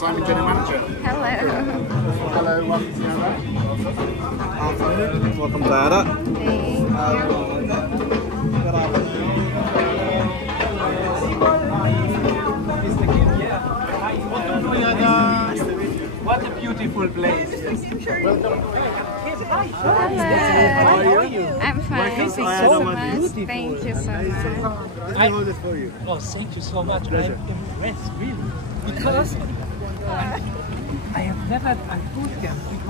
Simon, General Manager. Hello. Hello, welcome to Ayada. Afternoon. Welcome to Ayada. Good afternoon. What a beautiful place. Welcome. Hello. How are you? I'm fine. Welcome Thank to you Ayada so Maldives. much. Thank you so much. Let me hold it for you. Oh, thank you so much. Pleasure. I'm impressed, really. Because I have never, I told them,